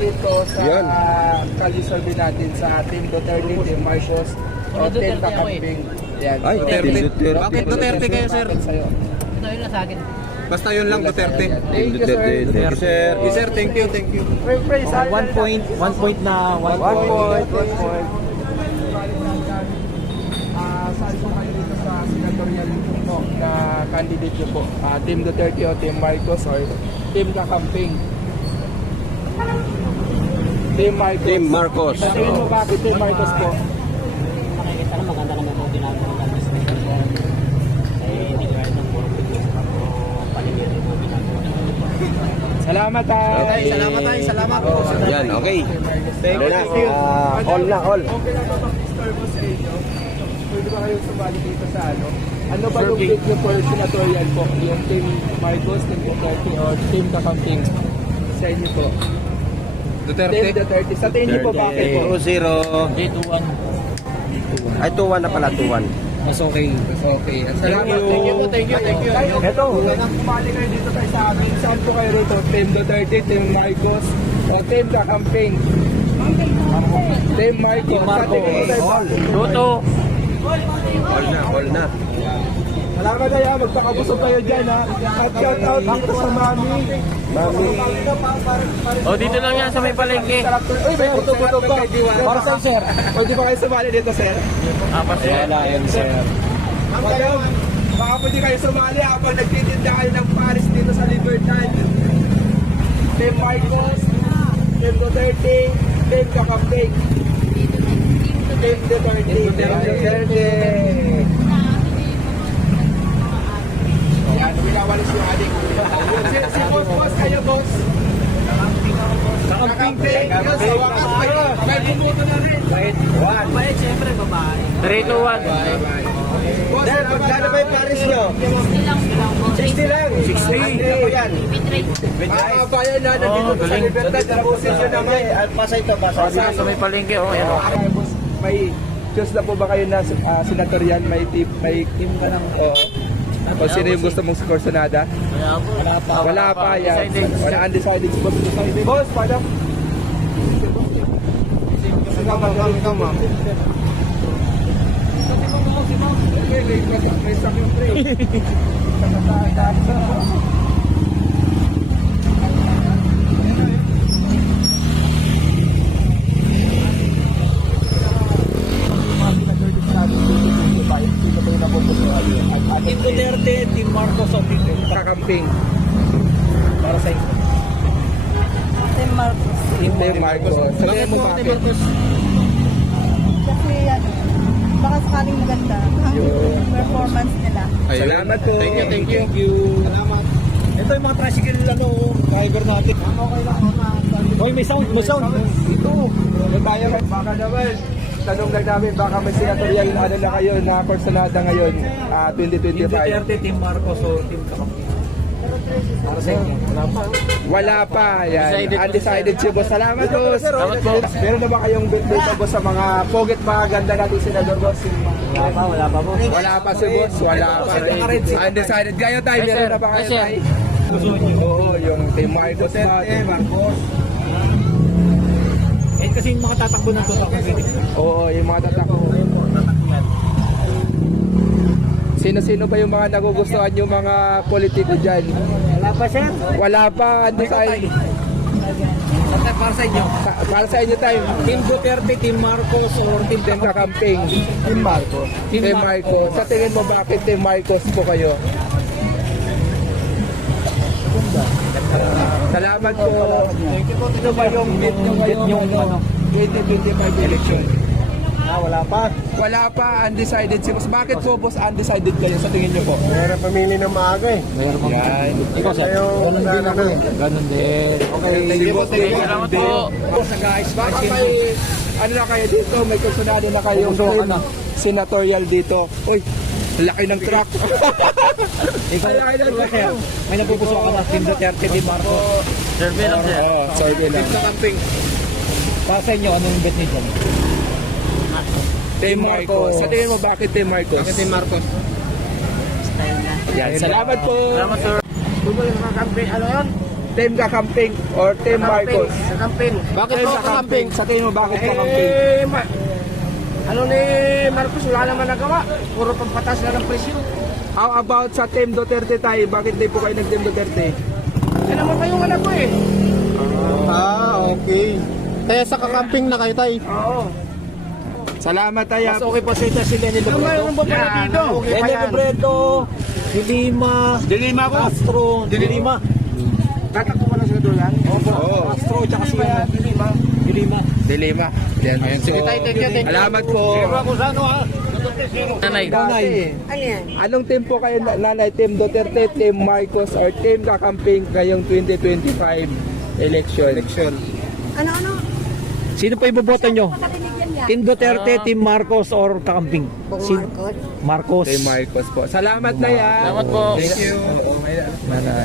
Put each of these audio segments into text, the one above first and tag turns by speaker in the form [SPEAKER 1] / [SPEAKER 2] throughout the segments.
[SPEAKER 1] dito sa kalisolve natin sa Team Duterte, Team Marcos, o Team Kakamping. Yan.
[SPEAKER 2] Ay, Duterte.
[SPEAKER 3] Bakit Duterte kayo, sir?
[SPEAKER 1] Sa'yo.
[SPEAKER 4] Ito yun lang sa akin.
[SPEAKER 3] Basta yun lang, Duterte.
[SPEAKER 1] Thank you, sir.
[SPEAKER 2] Thank you, sir.
[SPEAKER 3] Yes, sir, thank you, thank you.
[SPEAKER 5] One point na.
[SPEAKER 1] One point. Saan po kayo dito sa senatorial po na candidate nyo po? Team Duterte o Team Marcos or Team Kakamping? Team Marcos.
[SPEAKER 2] Team Marcos.
[SPEAKER 1] Sa tingin mo bakit Team Marcos po?
[SPEAKER 4] Nakikita na maganda naman po ginagawa ng business. Eh, hindi ko rin ng puro business. Paligyan rin po ginagawa.
[SPEAKER 1] Salamat tayo.
[SPEAKER 3] Salamat.
[SPEAKER 2] Yan, okay.
[SPEAKER 3] Thank you.
[SPEAKER 2] All na, all.
[SPEAKER 1] Okay lang ba mag-disturbo sa inyo? Pwede ba kayong sumali dito sa ano? Ano ba yung pick nyo for senatorial po? Yung Team Marcos, Team Duterte, o Team Kakamping? Sa inyo po? Team
[SPEAKER 3] Duterte.
[SPEAKER 1] Duterte. Sa tingin niyo po bakit po?
[SPEAKER 2] 2-0.
[SPEAKER 4] J21.
[SPEAKER 2] Ay, 2-1 na pala, 2-1.
[SPEAKER 3] Mas okay.
[SPEAKER 1] Okay. Salamat. Thank you. Ito, nang kumali kayo dito tayo sa amin. Saan po kayo rito? Team Duterte, Team Marcos, o Team Kakamping? Team Marcos. Sa tingin niyo tayo bakit?
[SPEAKER 4] Luto.
[SPEAKER 2] All na.
[SPEAKER 1] Salamat tayo, magpakabusog kayo dyan ha. At shout out dito sa Mami.
[SPEAKER 4] O, dito lang yan sa may palengke.
[SPEAKER 1] Uy, may buto-buto pa. Para saan, sir? O, di ba kayo sumali dito, sir?
[SPEAKER 4] Wala yan, sir.
[SPEAKER 1] Baka pwede kayo sumali habang nagtitinda kayo ng Paris dito sa Libertad. Team Marcos, Team Duterte, Team Kakamping. Team Duterte. Yan, winawalis yung adik. Si boss, kayo boss. Kakamping. Sa wakas may bumuto na rin.
[SPEAKER 4] Bayad, siyempre, babae. 3-2-1.
[SPEAKER 1] Boss,
[SPEAKER 2] Magkano ba yung Paris nyo? 60 lang. 60 yan.
[SPEAKER 1] bayan na nandito sa Libertad. Tapusin nyo naman.
[SPEAKER 2] Pasa ito, pasa.
[SPEAKER 4] Sa may palengke, o, yan.
[SPEAKER 1] Boss, may choose na po ba kayo na senatorial? May team ka ng... Oo. O sino yung gusto mong score sonada? Wala pa yan. Wala undecided si boss. Boss, paano?
[SPEAKER 3] Ikaw, ma'am.
[SPEAKER 1] Okay, may stock yung pre.
[SPEAKER 5] Team Duterte, Team Marcos, o Team
[SPEAKER 1] Kakamping.
[SPEAKER 5] para sa inyo.
[SPEAKER 6] Team Marcos.
[SPEAKER 1] Team Marcos. Sabihin mo bakit?
[SPEAKER 6] Kasi ano, baka sakaling maganda ang performance nila.
[SPEAKER 1] Salamat po.
[SPEAKER 3] Thank you.
[SPEAKER 5] Salamat. Ito yung mga tricycle driver natin. Okay lang. Hoy, may sound.
[SPEAKER 1] Ito. Tayo baka naman. Tanong lang namin, baka may senatorial ano na kayo na personada ngayon,
[SPEAKER 5] Team
[SPEAKER 1] 2025.
[SPEAKER 5] Duterte, Team Marcos, o Team Kakamping. Para sa inyo. Wala pa.
[SPEAKER 1] Wala pa, yan. Undecided si boss. Salamat, boss.
[SPEAKER 4] Salamat po.
[SPEAKER 1] Meron na ba kayong birthday pa, boss, sa mga poget mga ganda natin senador, boss?
[SPEAKER 5] Wala pa po.
[SPEAKER 1] Wala pa si boss, wala pa. Undecided. Gayo tayo, meron na ba kayo
[SPEAKER 4] Yes, sir.
[SPEAKER 1] tayo? Oo, yung Team Marcos natin.
[SPEAKER 5] Eh, kasi yung mga tatakbo ng total pwede.
[SPEAKER 1] Oo, yung mga tatakbo. Sino-sino ba yung mga nagugustuhan yung mga politiko dyan?
[SPEAKER 5] Wala pa, sir.
[SPEAKER 1] Wala pa, undecided.
[SPEAKER 5] Para sa inyo.
[SPEAKER 1] Para sa inyo tayo,
[SPEAKER 5] Team Duterte, Team Marcos, or Team
[SPEAKER 1] Team Kakamping.
[SPEAKER 2] Team Marcos.
[SPEAKER 1] Team Marcos. Sa tingin mo bakit Team Marcos po kayo? Salamat po.
[SPEAKER 5] Ito ba yung bet yung ano?
[SPEAKER 1] 2025 election.
[SPEAKER 5] Wala pa.
[SPEAKER 1] Wala pa, undecided si boss. Bakit po boss undecided kayo sa tingin niyo po?
[SPEAKER 2] Meron pamili ng maaga eh.
[SPEAKER 1] Yan.
[SPEAKER 5] Ikaw, sir.
[SPEAKER 2] Ganun din ako eh.
[SPEAKER 5] Ganun din.
[SPEAKER 1] Okay, si boss.
[SPEAKER 4] Salamat po.
[SPEAKER 5] Sa guys,
[SPEAKER 1] Baka may, ano na kayo dito, may kursunado na kayong team senatorial dito. Uy, laki ng truck.
[SPEAKER 5] ikaw, sir. May napupuso ka na Team Duterte, Team Marcos.
[SPEAKER 4] Survey lang, sir.
[SPEAKER 1] Oo, sorry lang.
[SPEAKER 3] Kakamping.
[SPEAKER 5] Para sa inyo, anong bet niyo dyan?
[SPEAKER 1] Team Marcos. Sa tingin mo bakit Team Marcos?
[SPEAKER 3] Team Marcos.
[SPEAKER 1] Yan, salamat po.
[SPEAKER 4] Salamat, sir.
[SPEAKER 5] Ano yun?
[SPEAKER 1] Team Kakamping or Team Marcos?
[SPEAKER 2] Kakamping.
[SPEAKER 3] Bakit
[SPEAKER 1] Team
[SPEAKER 3] po
[SPEAKER 1] Kakamping. Sa tingin mo, bakit Kakamping?
[SPEAKER 2] Ano ni Marcos, wala naman nagawa. Puro pampatas na ng presyo.
[SPEAKER 1] How about sa Team Duterte tayo? Bakit di po kayo nag-Team Duterte?
[SPEAKER 2] Yan naman pa yung anak ko eh.
[SPEAKER 3] Okay. Kaya sa kakamping na kayo tayo.
[SPEAKER 2] Oo.
[SPEAKER 1] Salamat tayo.
[SPEAKER 5] Mas okay po sa ito si Lenny
[SPEAKER 2] Ano
[SPEAKER 5] Robredo.
[SPEAKER 2] mayroon ba pala dito?
[SPEAKER 5] Lenny Robredo, Dilima,
[SPEAKER 2] Dilima ko.
[SPEAKER 5] Castro, Dilima.
[SPEAKER 2] Tatakbo ko na sa dulan.
[SPEAKER 1] Oo.
[SPEAKER 5] Castro, tsaka si
[SPEAKER 2] Dilima.
[SPEAKER 5] Dilima.
[SPEAKER 1] Dilema. Yan.
[SPEAKER 3] Sige tayo, thank you.
[SPEAKER 1] Salamat po.
[SPEAKER 2] Ako sa ano ha?
[SPEAKER 3] Nanay.
[SPEAKER 1] Nanay. Anong team po kayo, Nanay? Team Duterte, Team Marcos, or Team Kakamping ngayong 2025 election?
[SPEAKER 6] Ano?
[SPEAKER 5] Sino pa iboboto nyo? Team Duterte, Team Marcos, or Kakamping? Marcos.
[SPEAKER 1] Team Marcos po. Salamat na yan.
[SPEAKER 3] Salamat po.
[SPEAKER 1] Thank you. Nanay.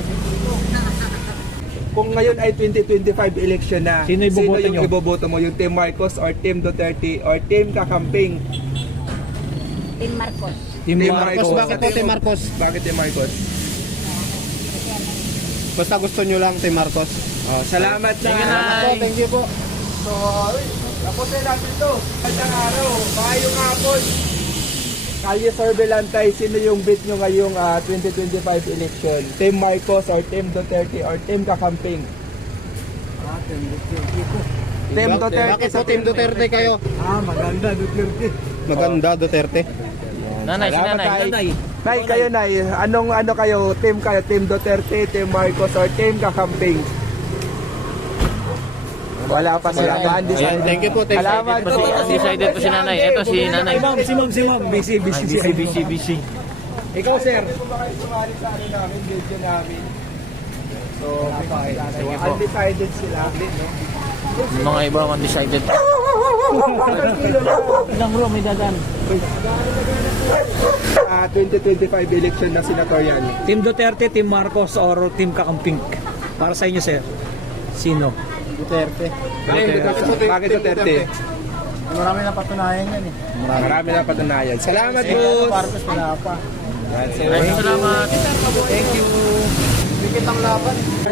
[SPEAKER 1] Kung ngayon ay 2025 election na,
[SPEAKER 5] Sino iboboto
[SPEAKER 1] yung
[SPEAKER 5] nyo?
[SPEAKER 1] iboboto mo? Yung Team Marcos or Team Duterte or Team Kakamping?
[SPEAKER 6] Team Marcos.
[SPEAKER 5] Team
[SPEAKER 1] Team
[SPEAKER 5] Marcos.
[SPEAKER 1] Marcos.
[SPEAKER 3] Bakit po Team Marcos?
[SPEAKER 1] Bakit Team Marcos?
[SPEAKER 3] Basta gusto nyo lang Team Marcos.
[SPEAKER 1] Oh, salamat na.
[SPEAKER 3] Thank you po.
[SPEAKER 1] So, tapos na natin ito. Magandang araw. Maayong hapon. Kalye Sorbelantay, sino yung beat nyo ngayong 2025 election? Team Marcos or Team Duterte or Team Kakamping? Team Duterte.
[SPEAKER 3] Bakit po Team Duterte kayo?
[SPEAKER 5] Maganda, Duterte.
[SPEAKER 3] Maganda, Duterte.
[SPEAKER 4] Nanay, si
[SPEAKER 1] Salamat,
[SPEAKER 4] nanay.
[SPEAKER 1] Nay. Nay, kayo Nay, anong kayo? Team kayo? Team Duterte, Team Marcos or Team Kakamping? Wala pa sila. Undecided.
[SPEAKER 3] Thank you po. Thank you.
[SPEAKER 1] Salamat po.
[SPEAKER 4] Undecided po si nanay. Ito si nanay.
[SPEAKER 5] Si Ma'am. Busy.
[SPEAKER 1] Ikaw, sir. Gusto ba kayo sumali sa ano namin, video namin? So, undecided sila.
[SPEAKER 4] Yung mga iba undecided.
[SPEAKER 5] Ilang bro, may dadan.
[SPEAKER 1] 2025 election na senatorial.
[SPEAKER 5] Team Duterte, Team Marcos, or Team Kakamping? Para sa inyo, sir. Sino?
[SPEAKER 3] Duterte.
[SPEAKER 1] Bakit Duterte?
[SPEAKER 2] Marami na patunayan yan eh.
[SPEAKER 1] Marami na patunayan. Salamat, boss.
[SPEAKER 2] Marcos wala pa.
[SPEAKER 4] Maraming salamat.
[SPEAKER 1] Thank you.
[SPEAKER 2] Dikit ang laban.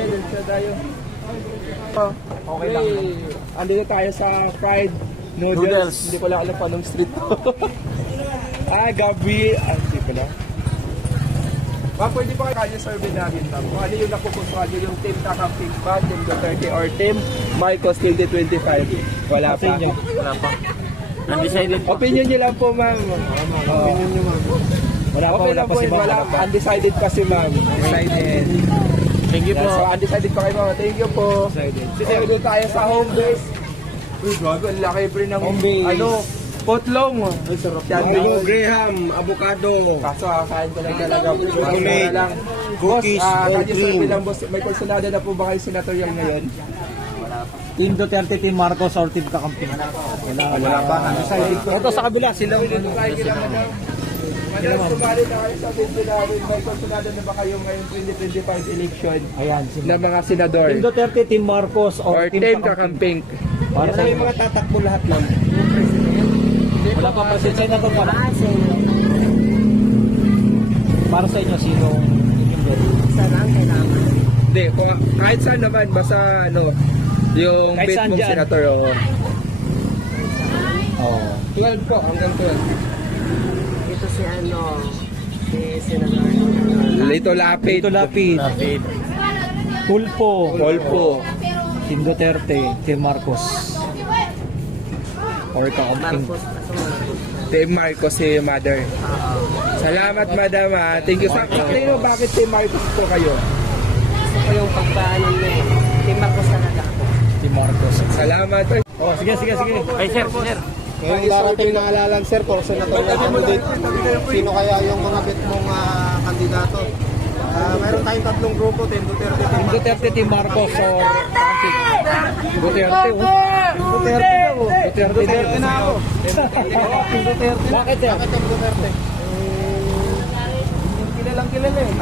[SPEAKER 1] Okay lang. Andito tayo sa fried noodles. Hindi ko lang alam pa anong street to. Gabi. Hindi ko lang. Pwede pa kayo survey namin lang. Kung ano yung napupuntuhan nyo, yung Team Kakamping ba, Team Duterte, or Team Marcos 2025? Wala pa.
[SPEAKER 4] Wala pa. Undecided po.
[SPEAKER 1] Opinion nyo lang po, ma'am. Opinion nyo, ma'am. Wala pa si ma'am. Undecided pa si ma'am. Undecided.
[SPEAKER 4] Thank you po.
[SPEAKER 1] So, undecided pa kayo, ma'am. Thank you po. So, doon tayo sa home base. Uy, gago. Ang laki pa rin ng
[SPEAKER 5] Home base.
[SPEAKER 1] Potlong.
[SPEAKER 3] Graham, avocado,
[SPEAKER 1] Kaso, kakain ko lang talaga.
[SPEAKER 3] Homemade.
[SPEAKER 1] lang.
[SPEAKER 3] Cookies,
[SPEAKER 1] Boss,
[SPEAKER 3] all
[SPEAKER 1] kanya
[SPEAKER 3] cream.
[SPEAKER 1] survey lang, boss. May personada na po ba kayo senatorial ngayon?
[SPEAKER 5] Team Duterte, Team Marcos, or Team Kakamping?
[SPEAKER 1] Wala pa. Undecided ko.
[SPEAKER 5] Ito sa kabila, sila.
[SPEAKER 1] Dito tayo kila madam. Madam, sumali na kayo sa video namin. May personada na ba kayo ngayong 2025 election
[SPEAKER 5] Ayan,
[SPEAKER 1] ng mga senador?
[SPEAKER 5] Team Duterte, Team Marcos,
[SPEAKER 1] Or
[SPEAKER 5] or
[SPEAKER 1] Team
[SPEAKER 5] Kakamping?
[SPEAKER 1] Kakamping?
[SPEAKER 5] Para sa
[SPEAKER 3] May
[SPEAKER 5] inyo.
[SPEAKER 3] mga tatakbo lahat lang.
[SPEAKER 5] Wala pa pa. Senator pa na. Para sa inyo, sino?
[SPEAKER 1] Hindi, kahit saan naman, basta ano, yung
[SPEAKER 5] Kahit
[SPEAKER 1] bet
[SPEAKER 5] saan
[SPEAKER 1] mong
[SPEAKER 5] dyan.
[SPEAKER 1] senator.
[SPEAKER 5] Oh.
[SPEAKER 1] 12 po, hanggang 12.
[SPEAKER 2] Ito si Senator.
[SPEAKER 1] Lito Lapid.
[SPEAKER 5] Tito Lapid. Tulpo.
[SPEAKER 1] Polpo.
[SPEAKER 5] Team Duterte, Team Marcos. Or Kakamping.
[SPEAKER 1] Team Marcos si Mother. Salamat, madam. Thank you. Sa tingin mo, bakit Team Marcos po kayo?
[SPEAKER 2] Gusto ko yung pagpaanan na eh. Team Marcos talaga ako.
[SPEAKER 5] Team Marcos.
[SPEAKER 1] Salamat.
[SPEAKER 5] Oh, sige.
[SPEAKER 4] Ay, sir, sir.
[SPEAKER 3] Ngayong darating na alalan, sir, for senatorial candidate. Sino kaya yung mga bet mong kandidato? Mayroon tayong tatlong grupo, Team Duterte,
[SPEAKER 5] Team Duterte, Team Marcos, or Kakamping? Duterte, oh. Duterte na ako. Team Duterte. Bakit yan?
[SPEAKER 3] Bakit ang Duterte?
[SPEAKER 1] Kilalang kilala eh.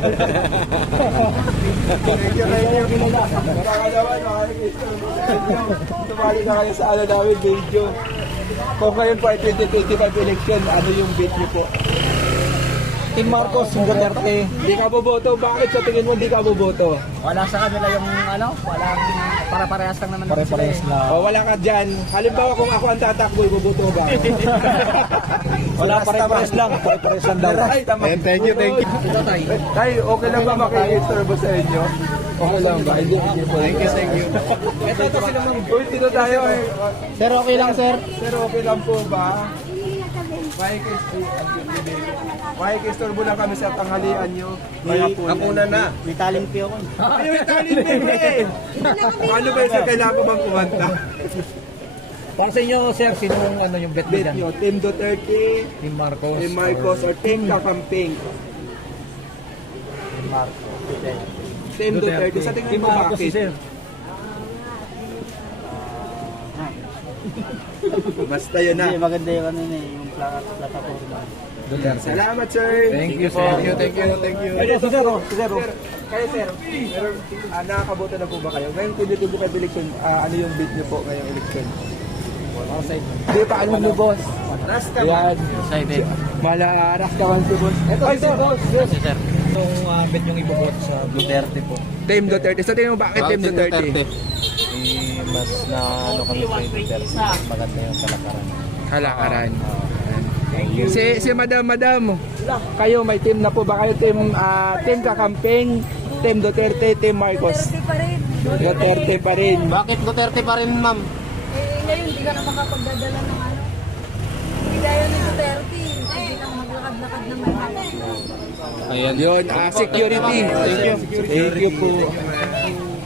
[SPEAKER 1] Baka naman, tumali na kayo sa ano namin, video. Kung ngayon po ay 2025 election, ano yung bet niyo po?
[SPEAKER 5] Team Marcos, Duterte.
[SPEAKER 1] Hindi ka boboto. Bakit sa tingin mo hindi ka boboto?
[SPEAKER 2] Wala sa kanila yung ano, walang para-parehas lang naman.
[SPEAKER 5] Pare-parehas na.
[SPEAKER 1] O wala ka dyan. Halimbawa kung ako ang tatakbo, boboto ba ako?
[SPEAKER 5] Wala, pare-parehas lang. Pare-parehas lang daw.
[SPEAKER 1] Ay, tama.
[SPEAKER 3] Thank you.
[SPEAKER 1] Tay, okay lang ba makikistorbo sa inyo? Okay lang ba? Hindi. Thank you.
[SPEAKER 2] Ito kasi naman.
[SPEAKER 1] Uy, dito tayo eh.
[SPEAKER 3] Sir, okay lang, sir.
[SPEAKER 1] Sir, okay lang po ba? Makikistorbo lang kami sa tanghalian nyo. Kaya po.
[SPEAKER 2] Nakuna na.
[SPEAKER 3] May talent ako.
[SPEAKER 1] Ay, may talent eh. Paano ba yun, sir? Kailangan ko bang kumanta?
[SPEAKER 5] Kung sa inyo, sir, sino yung bet
[SPEAKER 1] Bet nyo, Team Duterte,
[SPEAKER 5] Team Marcos.
[SPEAKER 1] Team Marcos, or Team Kakamping? Team Duterte. Sa tingin
[SPEAKER 5] Team
[SPEAKER 1] mo
[SPEAKER 5] Marcos,
[SPEAKER 1] bakit?
[SPEAKER 5] sir.
[SPEAKER 1] Basta yun na.
[SPEAKER 3] Maganda yung ano yung plataforma.
[SPEAKER 1] Salamat, sir.
[SPEAKER 5] Thank you, sir.
[SPEAKER 1] Thank you.
[SPEAKER 5] Ay, si Sir, si Sir.
[SPEAKER 1] Sir, kayo sir, meron, nakakaboto na po ba kayo? Ngayon kung dito po kayo election, ano yung bid niyo po ngayong election? Hindi pa alam mo, boss. Yan.
[SPEAKER 5] Excited.
[SPEAKER 1] Malaras ka man si boss. Ito si boss.
[SPEAKER 5] Si Sir. Itong bet yung iboboto sa Duterte po.
[SPEAKER 1] Team Duterte. Sa tingin mo bakit Team Duterte?
[SPEAKER 5] Mas na ano kami kay Duterte. Maganda yung kalakaran.
[SPEAKER 1] Kalakaran. Si madam, kayo may team na po ba kayo? Team Kakamping, Team Duterte, Team Marcos.
[SPEAKER 6] Duterte pa rin.
[SPEAKER 1] Duterte pa rin.
[SPEAKER 3] Bakit Duterte pa rin, ma'am?
[SPEAKER 6] Ngayon, hindi ka na makapagdadala ng ano. Hindi dahil ni Duterte. Hindi ka maglakad-lakad ng mga.
[SPEAKER 1] Yun, security. Thank you po.